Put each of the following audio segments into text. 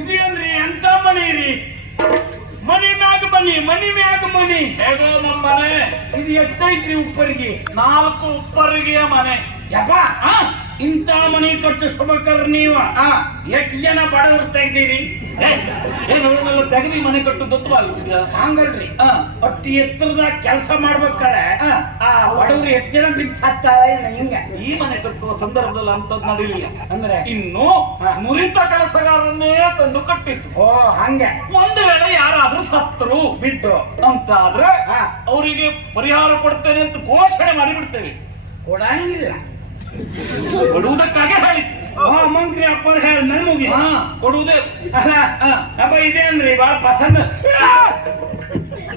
ಇದೇನ್ರಿ ಎಂತ ಮನಿ ರೀ? ಮನಿ ಮ್ಯಾಗ ಮನಿ ಮ್ಯಾಗ ಮನಿ ಹೇಗೋ ನಮ್ಮ ಮನೆ. ಇದು ಎಷ್ಟೈತ್ರಿ ಉಪ್ಪರಿಗೆ? ನಾಲ್ಕು ಉಪ್ಪರಿಗೆಯ ಮನೆ. ಯಾಕ ಇಂಥ ಮನೆ ಕಟ್ಟಿಸ್ಕೋಬೇಕಾದ್ರೆ ನೀವು. ಎಷ್ಟು ಜನ ಬಡವರು ತೆಗ್ದೀರಿ ಏ, ಏನು ಇವನ್ನೆಲ್ಲ ತೆಗೆದು ಮನೆ ಕಟ್ಟು ದೊತ್ತು ಭಾವಿಸಿದ್ಯಾ ಹಂಗಲ್ರಿ. ಅಷ್ಟು ಎತ್ತರದಾಗ ಕೆಲಸ ಮಾಡ್ಬೇಕಾದ್ರೆ ಆ. ಆ ಬಡವರು ಎಷ್ಟು ಜನ ಬಿದ್ದು ಸತ್ತಾರ ಹಿಂಗ ಈ ಮನೆ ಕಟ್ಟುವ ಸಂದರ್ಭದಲ್ಲಿ ಅಂತದ್ ನಡೀಲಿಲ್ಲ. ಅಂದ್ರೆ? ಇನ್ನು ಹಾ. ನುರಿತ ಕೆಲಸಗಾರನ್ನೇ ತಂದು ಕಟ್ಟಿತ್ತು. ಓ ಹಂಗೆ. ಒಂದು ವೇಳೆ ಯಾರಾದ್ರೂ ಸತ್ರು ಬಿದ್ದು ಅಂತ ಆದ್ರೆ. ಅವರಿಗೆ ಪರಿಹಾರ ಕೊಡ್ತೇನೆ ಅಂತ ಘೋಷಣೆ ಮಾಡಿ ಬಿಡ್ತೇವೆ ಕೊಡಂಗಿಲ್ಲ. ಕೊಡುವುದಕ್ಕಾಗಿ ಹೇಳಿದ್ದು ಓ ಮಂಕ್ರಿ ಅಪ್ಪರ್ ಹೇಳಿ ನನ್ ಮುಗಿ ಹಾ, ಕೊಡುವುದೇ. ಅಲ್ಲ. ಅಪ್ಪ ಇದೇನ್ರಿ ಬಾಳ ಪಸಂದ್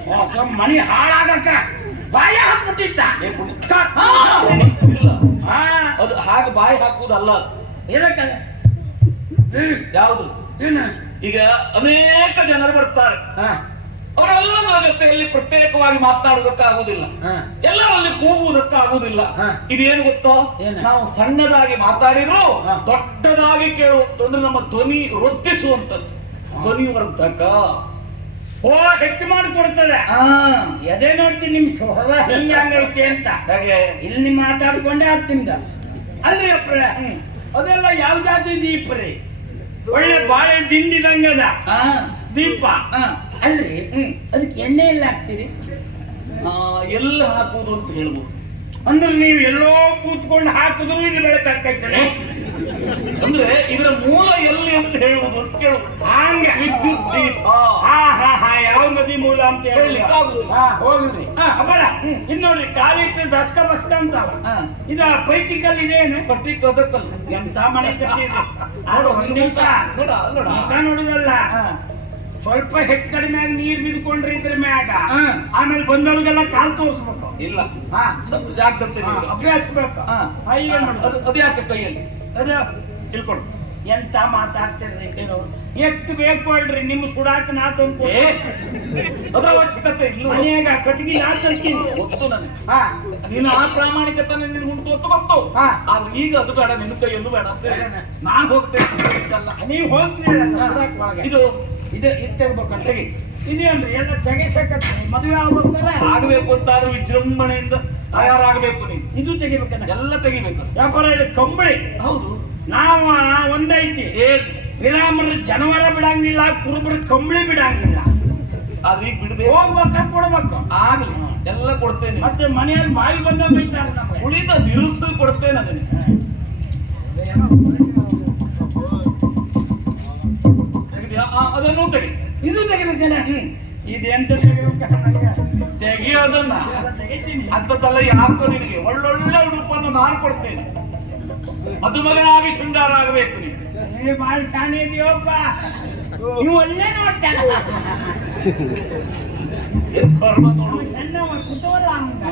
ಓ, ಸ್ವಲ್ಪ ಮನಿ ಹಾಳಾಗಕ್ಕ. ಬಾಯ ಹಾಕ್ಬಿಟ್ಟಿತ್ತ ಅದು ಹಾಗ ಬಾಯಿ ಹಾಕುವುದಲ್ಲ ಏನಕ್ಕ ಯಾವುದು? ಏನು? ಈಗ ಅನೇಕ ಜನರು ಬರ್ತಾರೆ. ಹಾ. ಅವರೆಲ್ಲರ ಜೊತೆಯಲ್ಲಿ ಪ್ರತ್ಯೇಕವಾಗಿ ಮಾತನಾಡುವುದಕ್ಕಾಗುವುದಿಲ್ಲ. ಹಾ. ಎಲ್ಲರಲ್ಲಿ ಕೂಗುವುದಕ್ಕಾಗುವುದಿಲ್ಲ. ಇದೇನು ಗೊತ್ತೋ? ನಾವು ಸಣ್ಣದಾಗಿ ಮಾತಾಡಿದ್ರು ದೊಡ್ಡದಾಗಿ ಕೇಳುವಂತ ಅಂದ್ರೆ ನಮ್ಮ ಧ್ವನಿ ವೃದ್ಧಿಸುವಂತದ್ದು ಧ್ವನಿವರ್ಧಕ ಓ ಹೆಚ್ಚು ಮಾಡಿಕೊಡ್ತದೆ. ಎದೆ ನೋಡ್ತೀನಿ ನಿಮ್ ಸ್ವರ ಹಿಂಗೈತೆ ಅಂತ. ಹಾಗೆ. ಇಲ್ಲಿ ಮಾತಾಡ್ಕೊಂಡೆ ಆಗ್ತಿಂದ. ಅಲ್ರಿ ಅಪ್ರೆ? ಅದೆಲ್ಲ ಯಾವ ಜಾತಿ ದೀಪ್ರಿ ಒಳ್ಳೆ ಬಾಳೆ ದಿಂಡಿದಂಗದ ಆ, ದೀಪ. ಅಲ್ರಿ? ಹ್ಮ್. ಅದಕ್ಕೆ ಎಣ್ಣೆ ಎಲ್ಲ ಹಾಕ್ತೀರಿ? ಆ, ಎಲ್ಲ ಹಾಕುವುದು ಅಂತ ಹೇಳ್ಬೋದು. ಅಂದ್ರೆ ನೀವು ಎಲ್ಲೋ ಕೂತ್ಕೊಂಡು ಹಾಕಿದ್ರು ಇಲ್ಲಿ ಬೆಳಕಾಕೈತಲ್ಲ ಅಂದ್ರೆ ಇದರ ಮೂಲ ಎಲ್ಲಿ ಅಂತ ಹೇಳುವುದು ಅಂತ ಕೇಳುವುದು ಹಂಗೆ. ವಿದ್ಯುತ್ ದೀಪ. ಹಾ ಹಾ ಹಾ ಯಾವ ನದಿ ಮೂಲ ಅಂತ ಹೇಳಿ. ಹಾ ಹೋಗ್ರಿ ಹಾ. ಇನ್ನು ಇನ್ ನೋಡ್ರಿ ಕಾಲಿಟ್ಟು ದಸ್ಕ ಬಸ್ಕ ಅಂತ. ಆ, ಇದ ಪೈಟಿಕಲ್ ಇದೇನು ಪಟ್ಟಿ ಕದಕ್ಕಲ್ಲ ಎಂತ ಮನೆ ಕಟ್ಟಿ ನೋಡು, ಒಂದ್ ನಿಮಿಷ. ನೋಡ ನೋಡ. ನೋಡುದಲ್ಲ. ಸ್ವಲ್ಪ ಹೆಚ್ಚು ಕಡಿಮೆ ಆಗಿ ನೀರ್ ಬಿದ್ಕೊಂಡ್ರೆ ಇದ್ರ ಮ್ಯಾಗ. ಆಮೇಲೆ ಬಂದವ್ರಿಗೆಲ್ಲ ಕಾಲ್ ತೋರಿಸ್ಬೇಕು. ಇಲ್ಲ. ಹಾ. ಸ್ವಲ್ಪ ಜಾಗ್ರತೆ ಅಭ್ಯಾಸ ಬೇಕು ಅಭ್ಯಾಸ್ಬೇಕು. ಹಾ, ಅದು ಅದು ಯಾಕೆ ಕೈಯಲ್ಲಿ? ಅದು ತಿಳ್ಕೊಂಡು. ಎಂತ ಮಾತಾಡ್ತಿರ್ರಿ ಏನು? ಎಷ್ಟು ಬೇಕು ಹೇಳ್ರಿ ನಿಮ್ ಸುಡಾಕ ನಾ ತಂದು ಏ ಅವಶ್ಯಕತೆ ಇಲ್ಲ. ಮನೆಯಾಗ ಕಟ್ಟಿಗೆ ನಾ ತರ್ತೀನಿ ಗೊತ್ತು ನನಗೆ. ಹಾ. ನೀನು ಆ ಪ್ರಾಮಾಣಿಕತೆ ನಿನ್ ಉಂಟು ಅಂತ ಗೊತ್ತು. ಹಾ. ಆದ್ರೆ ಈಗ ಅದು ಬೇಡ ನಿನ್ನ ಕೈಯಲ್ಲೂ ಬೇಡ ಅಂತ ಹೇಳಿ. ನಾನು ಹೋಗ್ತೇನೆ. ನೀವು ಒಳಗೆ. ಇದು ಇದು ಇದು ತೆಗ್ಬೇಕಂತ ತೆಗಿ ಅಂದ್ರೆ ಎಲ್ಲ ತೆಗಿಸಕತ್ರಿ ಮದುವೆ ಆಗ್ಬೇಕಾರೆ ಆಗಬೇಕು ಅಂತಾದ್ರೂ ವಿಜೃಂಭಣೆಯಿಂದ ತಯಾರಾಗಬೇಕು ನೀನು ಇದು ತೆಗಿಬೇಕನ್ನ ಎಲ್ಲ ತೆಗಿಬೇಕು. ವ್ಯಾಪಾರ ಇದು ಕಂಬಳಿ. ಹೌದು. ನಾವು ಒಂದೈತಿ. ಏ ವಿರಾಮರ ಜನವರ ಬಿಡಂಗಿಲ್ಲ ಕುರುಬರ ಕಂಬಳಿ ಬಿಡಂಗಿಲ್ಲ. ಅದು ಈಗ ಬಿಡಬೇಕು. ಹೋಗ್ಬೇಕ ಕೊಡ್ಬೇಕು? ಆಗ್ಲಿ. ಎಲ್ಲ ಕೊಡ್ತೇನೆ. ಮತ್ತೆ ಮನೆಯಲ್ಲಿ ಬಾಯಿ ಬಂದ ಬೈತಾರೆ ನಮ್ಗೆ. ಉಳಿದ ದಿರುಸು ಕೊಡ್ತೇನೆ ಅದನ್ನ. ಅದನ್ನು ತೆಗಿ ಇದು ತೆಗಿಬೇಕಲ್ಲ ಇದು ಎಂತ ತೆಗಿಬೇಕಲ್ಲ? ತೆಗಿಯೋದನ್ನ ಅಂತದಲ್ಲ ಯಾಕೋ ನಿನಗೆ? ಒಳ್ಳೊಳ್ಳೆ ಉಡುಪನ್ನು ನಾನು ಕೊಡ್ತೇನೆ. ಅದು ಮಗನಾಗಿ ಶೃಂಗಾರ ಆಗಬೇಕು ನೀನು. ಬಾಳ ಭಾಳ ಶಾಣೆ ಇದೆಯೋಪ್ಪ ನೀವು ಒಳ್ಳೆ ನೋಡ್ತಾನ ಸಣ್ಣ ಕುತೂಹಲ ಹಂಗ.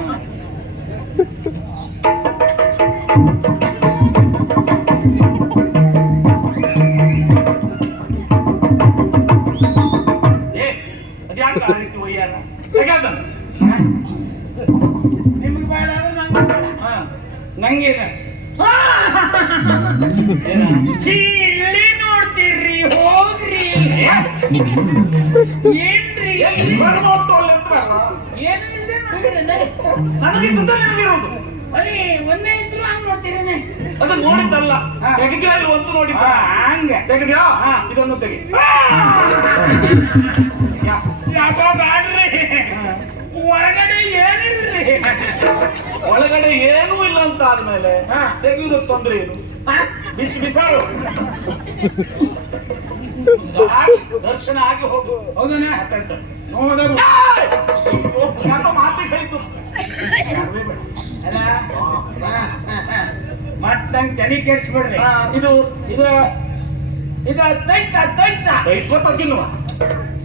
ಅದ್ಯಾಕೆ ಆ ರೀತಿ ಒಯ್ಯಾರ ತೆಗ್ಯಾದನ್ನ. ನಿಮ್ಗೆ ಬೇಡ. ನಂಗೇನ ಇಲ್ಲಿ ನೋಡ್ತೀರ್ರಿ ಹೋಗ್ರಿ ಏನ್ರಿ ಏನ್ ಕರ್ಮ ಉಂಟು ಅಲ್ಲಿ ಹತ್ರ? ಏನು ಇಲ್ದೆ ನೋಡ್ತೀರೇನೆ? ನನಗಿಂತ ನಿನಗಿರೋದು ಬರೀ ಒಂದೇ ಇದ್ರು ಹಂಗ್ ನೋಡ್ತೀರೇನೆ ಅದು ನೋಡಿದ್ದಲ್ಲ. ತೆಗೆದ್ಯಾ ಇಲ್ಲಿ ಒಂದು ನೋಡಿ ಹಂಗೆ ತೆಗೆದ್ಯಾ ಹಾ. ಇದನ್ನು ತೆಗಿ ಯಾಕೋ ಬ್ಯಾಡ್ರಿ ಒಳಗಡೆ ಏನಿಲ್ರಿ ಒಳಗಡೆ ಏನೂ ಇಲ್ಲ ಅಂತ ಆದ್ಮೇಲೆ. ತೆಗೆಯುವುದಕ್ಕೆ ತೊಂದ್ರೆ ಏನು? ಬಿಸಿ ಬಿಸಾರು ದರ್ಶನ ಆಗಿ ಹೋಗು. ಹೌದನೇ! ಅಯ್ಯೋ, ಯಾಕೋ ಮಾತಿಗೆ ಕಲಿತು. ಮತ್ ನಂಗೆ ತಲೆ ಕೆಡ್ಸ್ಬಿಡ್ರಿ ಇದು ಇದು ಇದು ಇದು ದೈತ ದೈತ್ವ ಇಪ್ಪತ್ತಕ್ಕಿಲ್ವ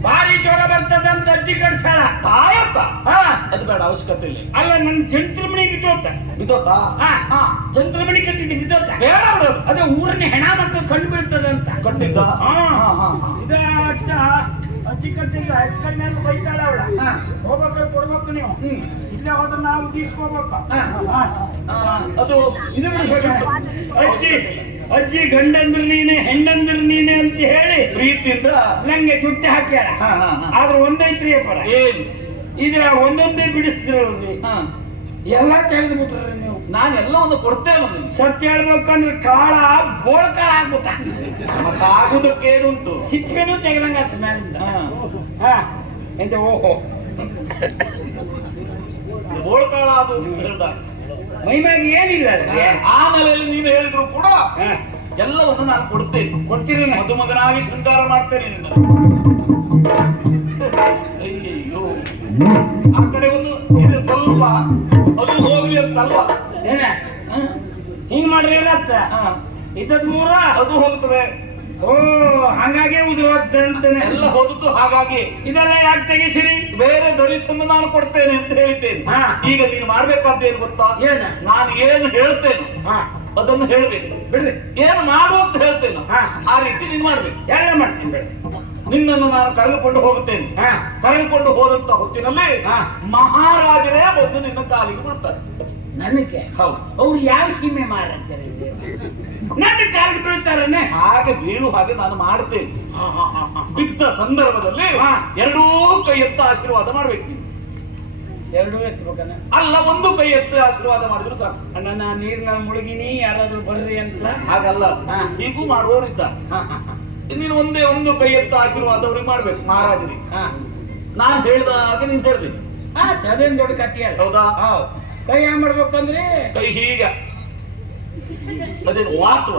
ಭಾರಿ ಜ್ವರ ಬರ್ತದೆ ಅಂತ ಅಜ್ಜಿ ಕಡ್ಸಾಳ ತಾಯಪ್ಪ? ಹಾ. ಅದು ಬೇಡ ಅವಶ್ಯಕತೆ ಇಲ್ಲ. ಅಲ್ಲ ನನ್ ಜಂತ್ರಮಣಿ ಬಿದ್ದೋತ. ಬಿದ್ದೋತಾ? ಹಾ. ಹಾ. ಜಂತ್ರಮಣಿ ಕಟ್ಟಿದ್ದೆ ಬಿದ್ದೋತ. ಬೇಡ ಬಿಡು. ಅದು ಊರಿನ ಹೆಣ ಮಕ್ಕಳು ಕಂಡು ಬೀಳ್ತದೆ ಅಂತ. ಕಟ್ಟಿದ್ದ ಹಾ. ಹಾ, ಅಜ್ಜಿ ಇದು ಅಜ್ಜ ಅಜ್ಜ ಬುದ್ಧಿ ಕಟ್ಟಿಲ್ಲ ಹೆಚ್ಚು ಬೈತಾಳೆ ಅವಳ. ಹೋಗ್ಬೇಕು ಕೊಡ್ಬೇಕು ನೀವು. ಇಲ್ಲ ಹೋದ್ರೆ ನಾವು ತೀರ್ಸ್ಕೋಬೇಕು. ಅದು ಇದು. ಅಜ್ಜಿ ಅಜ್ಜಿ ಗಂಡಂದ್ರ ನೀನೆ ಹೆಂಡಂದ್ರ ನೀನೆ ಅಂತ ಹೇಳಿ ಪ್ರೀತಿಯಿಂದ ನಂಗೆ ಜುಟ್ಟಿ ಹಾಕ್ಯಾರ ಹಾ, ಹಾ, ಹಾ. ಆದ್ರೆ ಒಂದೈತ್ರಿ ಅಪ್ಪರ ಏನು? ಇದ್ರ ಒಂದೊಂದೇ ಬಿಡಿಸ್ತಿರೋದು ಹಾ. ಎಲ್ಲ ತೆಗೆದು ಬಿಟ್ರಿ ನೀವು ನಾನು ಎಲ್ಲ ಒಂದು ಕೊಡ್ತೇವೆ ಸತ್ಯ ಹೇಳ್ಬೇಕಂದ್ರೆ ಕಾಳ ಬೋಳ್ ಕಾಳ ಆಗ್ಬಿಟ್ಟ. ಮತ್ತೆ ಆಗುದಕ್ಕೇನುಂಟು ಸಿಪ್ಪೆನೂ ತೆಗೆದಂಗ ಆತ. ಹಾ. ಎಂತ ಓಹೋ. ಬೋಳ್ಕಾಳ ಕಾಳ ಹೇಳ್ದ ಮೈಮ್ಯಾಗ ಏನಿಲ್ಲ. ಆಮೇಲೆ ನೀನು ಹೇಳಿದ್ರು ಕೂಡ ಎಲ್ಲವನ್ನು ನಾನು ಕೊಡ್ತೇನೆ. ಕೊಡ್ತೀರಿ ಮಧುಮಗನಾಗಿ ಶೃಂಗಾರ ಮಾಡ್ತೇನೆ ಅಯ್ಯಯ್ಯೋ. ಆ ಕಡೆ ಒಂದು ಇದು ಸ್ವಲ್ಪ. ಅದು ಹೋಗ್ಲಿ ಅಂತಲ್ವಾ? ಏನ? ಹಿಂಗ್ ಮಾಡ್ರಿ. ಇದ್ದದ್ ಮೂರ ಅದು ಹೋಗ್ತದೆ. ಓ ಹಂಗಾಗೆ ಉದುರೋದಂತಾನೆ ಎಲ್ಲ ಹೋದದ್ದು ಹಾಗಾಗಿ ಇದೆಲ್ಲ ಯಾಕೆ ತೆಗೆಸಿರಿ? ಬೇರೆ ಧರಿಸನ್ನು ನಾನು ಕೊಡ್ತೇನೆ ಅಂತ ಹೇಳ್ತೇನೆ ಹಾ. ಈಗ ನೀನು ಮಾಡ್ಬೇಕಾದ್ದೇನು ಗೊತ್ತಾ? ಏನ? ನಾನು ಏನು ಹೇಳ್ತೇನೆ? ಹಾ. ಅದನ್ನು ಹೇಳ್ಬೇಕು. ಬಿಡ್ರಿ. ಏನು ಮಾಡು ಅಂತ ಹೇಳ್ತೇನೆ. ಹಾ. ಆ ರೀತಿ ನೀನು ಮಾಡ್ಬೇಕು. ಎಲ್ಲ ಮಾಡ್ತೀನಿ ಬಿಡ್ರಿ. ನಿನ್ನನ್ನು ನಾನು ಕರೆದುಕೊಂಡು ಹೋಗುತ್ತೇನೆ. ಹಾ. ಕರೆದುಕೊಂಡು ಹೋದಂತ ಹೊತ್ತಿನಲ್ಲಿ. ಮಹಾರಾಜರೇ ಬಂದು ನಿನ್ನ ಕಾಲಿಗೆ ಬಿಡ್ತಾರೆ ನನಗೆ? ಹೌದು. ಅವ್ರು ಯಾವ ಸೀಮೆ ಮಾಡತ್ತಾರೆ ನನ್ನ ಕಾಲಿಗೆ ಬೀಳ್ತಾರನೆ? ಹಾಗೆ ಬೀಳು ಹಾಗೆ ನಾನು ಮಾಡ್ತೇನೆ. ಬಿದ್ದ ಸಂದರ್ಭದಲ್ಲಿ. ಎರಡೂ ಕೈ ಎತ್ತ ಆಶೀರ್ವಾದ ಮಾಡ್ಬೇಕು ನೀವು ಎರಡೂ ಎತ್ತಬೇಕಣ್ಣ ಅಲ್ಲ ಒಂದು ಕೈ ಎತ್ತ ಆಶೀರ್ವಾದ ಮಾಡಿದ್ರು ಸಾಕು. ಅಣ್ಣ ನಾ ನೀರ್ನಲ್ಲಿ ಮುಳುಗಿನಿ ಯಾರಾದ್ರೂ ಬರ್ರಿ ಅಂತ? ಹಾಗಲ್ಲ. ಹೀಗೂ ಮಾಡುವವರು ಇದ್ದ ಹಾ ಹಾ ಹಾ. ನೀನು ಒಂದೇ ಒಂದು ಕೈ ಎತ್ತ ಆಶೀರ್ವಾದ ಅವ್ರಿಗೆ ಮಾಡ್ಬೇಕು ಮಹಾರಾಜರಿಗೆ. ನಾನು ಹೇಳ್ದಾಗ ನೀನು ಹೇಳ್ಬೇಕು. ಆಯ್ತು ಅದೇನ್ ದೊಡ್ಡ ಹೌದಾ? ಹೌದು. ಕೈ ಏನ್ ಮಾಡ್ಬೇಕಂದ್ರೆ? ಕೈ ಹೀಗೆ. ಅದೇನು ವಾತ್ವ?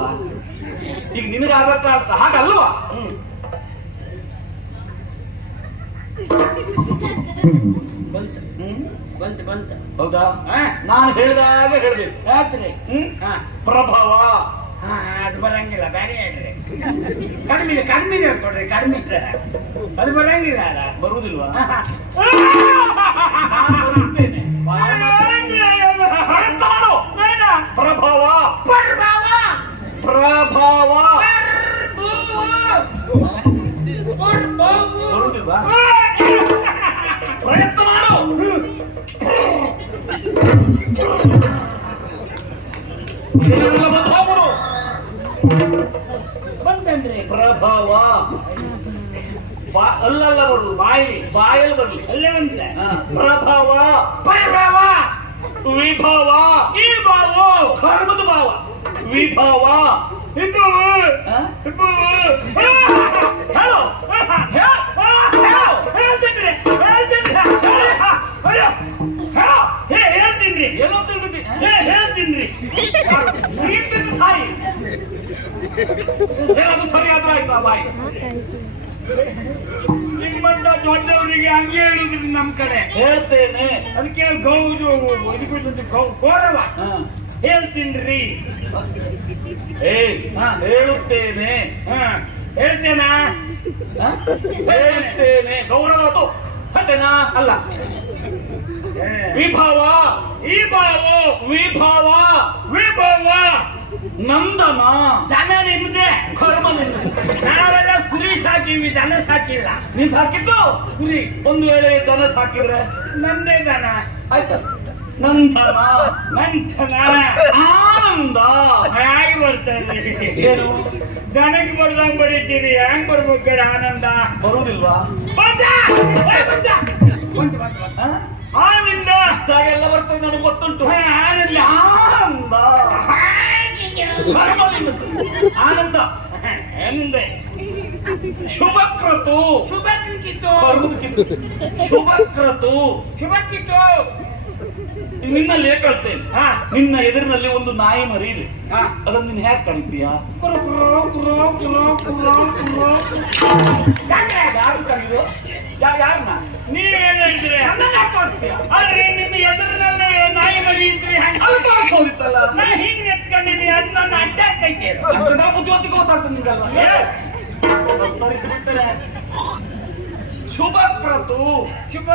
ಈಗ ನಿನಗೆ ಆಗತ್ತ ಹಾಗಲ್ವಾ? ಹ್ಮ್. ಬಂತ. ಬಂತ ಬಂತ. ಹೌದಾ? ಹಾ. ನಾನು ಹೇಳಿದಾಗ ಹೇಳ್ಬೇಕು. ರಾತ್ರಿ ಪ್ರಭಾವ. ಹಾ ಅದು ಬರಂಗಿಲ್ಲ. ಬೇರೆ ಹೇಳ್ರಿ. ಕಡಿಮೆ ಕಡಿಮೆ ಹೇಳ್ಕೊಡ್ರಿ ಕೊಡ್ರಿ ಕಡಿಮೆ ಅದು ಬರಂಗಿಲ್ಲ ಬರುವುದಿಲ್ವಾ. ಬರುತ್ತೇನೆ. ಪ್ರಭವ ಪರ್ಭವ. ಪ್ರಭವ ಪರ್ಭವ. ಬರುವುದಿಲ್ವಾ ಪ್ರಯತ್ನ ಮಾಡು ಇದೆಲ್ಲ ಬಂದು ಹೋಗುದು. ಬಂತಂದ್ರಿ ಪ್ರಭವ ಬಾ ಅಲ್ಲಲ್ಲ ಬರುದು ಬಾಯಿ ಬಾಯಲ್ಲಿ ಬರ್ಲಿ ಅಲ್ಲೇ ಬಂತ ಹಾ. ಪ್ರಭವ ಪರ್ಭವ ವಿಭವ. ಈ ಬಾವು ಕರ್ಮದ ಭಾವ ವಿಭವ. ವಿಭವ ವಿಭವ. ಹೇಳು. ಹೇಳ್ತೀನಿ ಏನೋ ತಿಳಿದಿ ಹೇ ಹೇಳ್ತೀನಿ ಸಾಯಿ. ಹೇಳೋದು ಸರಿ ಆದ್ರೂ ಆಯ್ತಾ ಬಾಯಿ. ನಿಮ್ಮಂತ ದೊಡ್ಡವರಿಗೆ ಹಂಗೆ ಹೇಳಿದ್ರಿ ನಮ್ಮ ಕಡೆ. ಹೇಳ್ತೇನೆ. ಅದಕ್ಕೆ ಗೌ ಇದು ಇದು ಬಿಟ್ಟದ್ದು ಗೌ ಗೌರವ. ಹಾ. ಹೇಳ್ತೀನ್ರಿ. ಹಾ. ಹೇಳುತ್ತೇನೆ ಹಾ. ಹೇಳ್ತೇನಾ? ಹೇಳ್ತೇನೆ. ಗೌರವ ಅದು. ಅದೇನಾ ಅಲ್ಲ. ವಿಭವ. ಈ ಬಾವು ವಿಭವ. ವಿಭವ. ನಂದನ. ಜನ ನಿಮ್ದೆ. ಕರ್ಮ ನಾವೆಲ್ಲ ಕುರಿ ಸಾಕಿವಿ ದನ ಸಾಕಿಲ್ಲ. ನೀನ್ ಸಾಕಿದ್ದು? ಕುರಿ. ಒಂದು ವೇಳೆ ದನ ಸಾಕಿದ್ರೆ? ನಂದೇ ದನ. ಆಯ್ತು. ನಂದನ ಮಂಥನ ಆನಂದ. ಹೇಗೆ ಬರ್ತಾರೆ ಏನು? ದನಕ್ಕೆ ಬಡ್ದಂಗ್ ಬಡಿತೀರಿ ಹೆಂಗ್ ಬರ್ಬೇಕು ಆನಂದ? ಬರುವುದಿಲ್ವಾ. ಆನಂದ! ಎಲ್ಲ ಬರ್ತದೆ ನನಗೆ ಗೊತ್ತುಂಟು. ಆನಂದ. ಆನಂದ. ಆನಂದ. ಆನಂದ ಮುಂದೆ ಶುಭಕ್ರತು ಶುಭಕ್ಕಿತ್ತು ನಿನ್ನಲ್ಲಿ ಕಳ್ತೇನೆ ಹಾ. ನಿನ್ನ ಎದುರಿನಲ್ಲಿ ಒಂದು ನಾಯಿ ಮರಿ ಇದೆ ಅದನ್ನ ನೀನ್ ಹ್ಯಾಕ್ ಕರಿತೀಯಾ? ಯಾರು ಕರೆಯುದು ಯಾರನ್ನ? ನೀವೇನ್ ಹೇಳ್ತೀರಿ? ಆದ್ರೆ ನಿಮ್ಮ ಎದುರಿನಲ್ಲೇ ನಾಯಿ ಮರಿ ಇದ್ರಿ ಹೆಂಗ್ ಅಲ್ಲಿ ತೋರಿಸೋದಿತ್ತಲ್ಲ. ನಾ ಹಿಂಗ್ ನೆತ್ಕೊಂಡಿನಿ ಅದು ನನ್ನ ಅಡ್ಡ ಕೈತೆ ಅಂತಹ ಬುದ್ಧಿವಂತಿಕೆ ಗೊತ್ತಾಗ್ತದೆ ನಿಮ್ಗಲ್ವಾ ನಾನು ತೋರಿಸಿಬಿಡ್ತೇನೆ ಶುಭಕ್ರತು ಶುಭ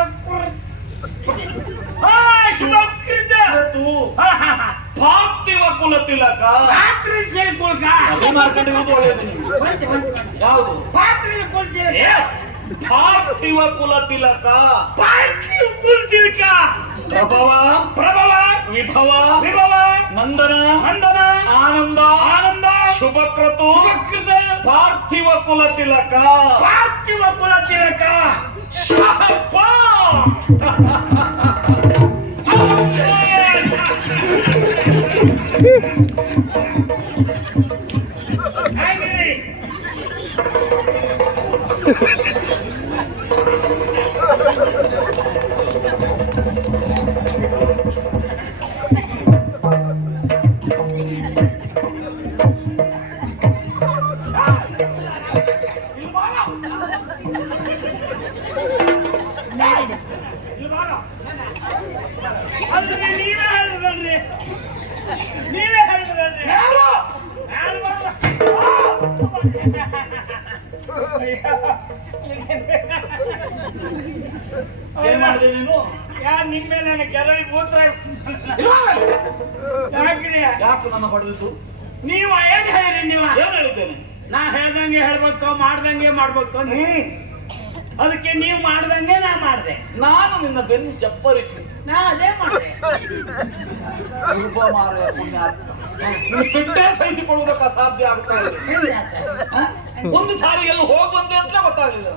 ಹಾ ಶುಭಕೃತ ಕ್ರತು ಹಾ ಹಾ ಹಾ ಪಾರ್ಥಿವ ಕುಲ ತಿಲಕ ಪಾತ್ರೆ ಸೇರ್ಕೊಳ್ಕ ಅದೇ ಮಾಡ್ಕೊಂಡಿರೋದು ಒಳ್ಳೆಯದು ನಿಮ್ಗೆ ಬಂತು ಬಂತು ಬಂತು ಯಾವುದು ಪಾತ್ರೆ ಕೊಳ್ಸಿ ಏ, ಪಾರ್ಥಿವ ಕುಲ ತಿಲಕ ಪಾರ್ಥಿವ ಕುಲ್ತಿಲ್ಕ ಪ್ರಭವ ಪ್ರಭವ ವಿಭವ ವಿಭವ ನಂದನ ನಂದನ ಆನಂದ ಆನಂದ ಶುಭಕ್ರತು ಸುಭಕೃತ ಪಾರ್ಥಿವ ಕುಲ ತಿಲಕ ಪಾರ್ಥಿವ ಕುಲ ತಿಲಕ ಶಾಬಾಸ್! ಏನ್ ಮಾಡಿದೆ ನೀನು? ಯಾರು ನಿಮ್ಮ ಮೇಲೆ ಕೆರಳಿ ಮೂತ್ರ ಇಲ್ಲ. ಯಾಕ್ರಿ ಯಾಕೆ ನನ್ನ ಹೊಡೆದಿದ್ದು? ನೀವು ಏನ್ ಹೇಳಿರಿ ನೀವು? ಏನ್ ಹೇಳಿದ್ದೇನೆ? ನಾ ಹೇಳ್ದಂಗೆ ಹೇಳ್ಬೇಕು ಮಾಡ್ದಂಗೆ ಮಾಡ್ಬೇಕು ಅಂದ್ರಿ. ಅದಕ್ಕೆ ನೀವು ಮಾಡ್ದಂಗೆ ನಾ ಮಾಡ್ದೆ. ನಾನು ನಿನ್ನ ಬೆನ್ನು ಚಪ್ಪರಿಸಿ. ನಾ ಅದೇ ಮಾಡ್ದೆ. ಸಿಟ್ಟೇ ಸಹಿಸಿಕೊಳ್ಳುವುದಕ್ಕೆ ಅಸಾಧ್ಯ ಆಗ್ತಾ ಇದೆ ಒಂದು ಸಾರಿ ಎಲ್ಲಿ ಹೋಗಿ ಬಂದೆ ಅಂತಲೇ ಗೊತ್ತಾಗಲಿಲ್ಲ.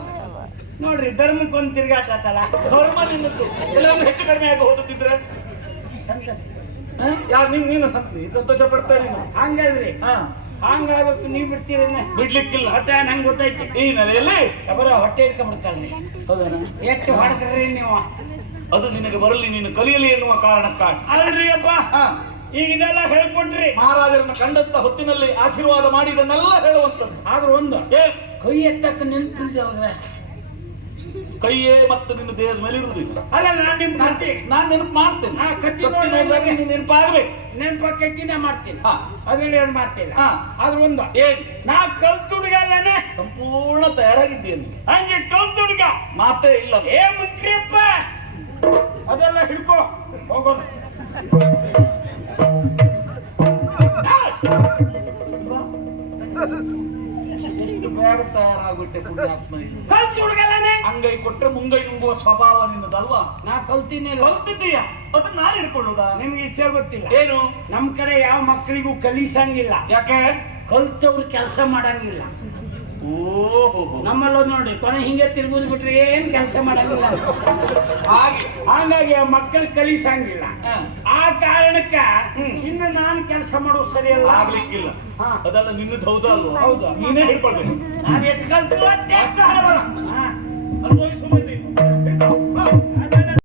ನೋಡ್ರಿ ಧರ್ಮಕ್ಕೊಂದು ತಿರುಗಾಟಲ್ಲ ಆತಲ್ಲ ಧರ್ಮ ನಿನ್ನದ್ದು ಎಲ್ಲವೂ ಹೆಚ್ಚು ಕಡಿಮೆ ಆಗಿ ತಿದ್ರೆ? ಯಾರು ನಿಮ್ ನೀನು ಸಂ- ನೀ ಸಂತೋಷ ಪಡ್ತಾ ನೀನು ಹಂಗಾದ್ರಿ ಹ. ಹಂಗಾಗಬೇಕು ನೀವು ಬಿಡ್ತೀರನ್ನ ಬಿಡ್ಲಿಕ್ಕಿಲ್ಲ. ಮತ್ತೆ ನಂಗೆ ಗೊತ್ತೈತಿ ಈ ನೆಲೆಯಲ್ಲಿ? ಅವರ ಹೊಟ್ಟೆ ಇಟ್ಕೊಂಡ್ಬಿಡ್ತಾರ್ರಿ ಹೌದಾ ಎಷ್ಟು ಹೊಡೆದ್ರಿ ನೀವು? ಅದು ನಿನಗೆ ಬರಲಿ ನೀನು ಕಲಿಯಲಿ ಎನ್ನುವ ಕಾರಣಕ್ಕಾಗಿ. ಅಲ್ರಿ ಅಪ್ಪ. ಹ. ಈಗ ಇದೆಲ್ಲ ಹೇಳ್ಕೊಟ್ರಿ. ಮಹಾರಾಜರನ್ನ ಕಂಡಂತ ಹೊತ್ತಿನಲ್ಲಿ ಆಶೀರ್ವಾದ ಮಾಡಿದನ್ನೆಲ್ಲ ಇದನ್ನೆಲ್ಲ ಆದ್ರೂ ಆದ್ರೆ ಒಂದು. ಕೈ ಎತ್ತಕ್ಕ ನೆನ್ಪಿಲ್ದವ್ರೆ ಕೈಯೇ ಮತ್ತು ನಿನ್ನ ದೇಹದ ಮೇಲೆ ಇರುವುದಿಲ್ಲ ಅಲ್ಲ ನಾನು ನಿಮ್ ಕತ್ತಿ. ನಾನು ನೆನಪು ಮಾಡ್ತೇನೆ. ಆ ಕತ್ತಿ ನೋಡಿದಾಗ ನೋಡ್ದಾಗ ನೋಡ್ದಾಗ ನೀನು ನೆನಪಾಗ್ಬೇಕು. ನೆನ್ಪಕ್ಕೈತಿ ನಾ ಮಾಡ್ತೀನಿ. ಹಾ. ಅದ್ರಲ್ಲಿ ಏನು ಮಾಡ್ತೀನಿ ಹಾ. ಆದ್ರೆ ಒಂದು. ಏನ್? ನಾ ಕಲ್ತುಡ್ಗಲ್ಲನೆ? ಸಂಪೂರ್ಣ ತಯಾರಾಗಿದ್ದೇನೆ ಹಂಗೆ ಕಲ್ತುಡ್ಗ. ಮಾತೇ ಇಲ್ಲ. ಏ ಮುಖ್ಯಪ್ಪ ಅದೆಲ್ಲ ಹಿಡ್ಕೋ. ಹೋಗೋಣ. Thank ಬೇಗ ತಯಾರಾಗ್ಬಿಟ್ಟೆ ಪುಣ್ಯಾತ್ಮ. ಕಲ್ತುಡ್ಗಲ್ಲನೆ ಅಂಗೈ ಕೊಟ್ರೆ ಮುಂಗೈ ನುಂಗುವ ಸ್ವಭಾವ ನಿನ್ನದಲ್ವಾ ನಾ ಕಲ್ತೀನಿ ಕಲ್ತಿದ್ದೀಯ? ಅದನ್ನ ನಾನು ಹಿಡ್ಕೊಳ್ಳುದಾ? ನಿಮ್ಗೆ ಇಚ್ಛೆ ಗೊತ್ತಿಲ್ಲ. ಏನು? ನಮ್ ಕಡೆ ಯಾವ ಮಕ್ಕಳಿಗೂ ಕಲಿಸಂಗಿಲ್ಲ. ಯಾಕೆ? ಕಲ್ತವ್ರು ಕೆಲಸ ಮಾಡಂಗಿಲ್ಲ. ನಮ್ಮಲ್ಲೂ ನೋಡಿ ಕೊನೆ ಹಿಂಗೆ ತಿರುಗುದು ಬಿಟ್ರೆ ಏನ್ ಕೆಲಸ ಮಾಡಂಗಿಲ್ಲ. ಹಾಗೆ ಹಾಗಾಗಿ ಆ ಮಕ್ಕಳು ಕಲಿಸಂಗಿಲ್ಲ. ಆ ಕಾರಣಕ್ಕ ಇನ್ನ ನಾನು ಕೆಲಸ ಮಾಡೋದು ಸರಿಯಲ್ಲ? ಆಗ್ಲಿಕ್ಕಿಲ್ಲ. ಹಾ. ಅದೆಲ್ಲ ನಿನ್ನ ಹೌದಾ ಅಲ್ವಾ? ಹೌದು. ನೀನೇ ಹೇಳ್ಕೊಳ್ಬೇಕು. ನಾನು ಎಷ್ಟು ಕಲ್ತು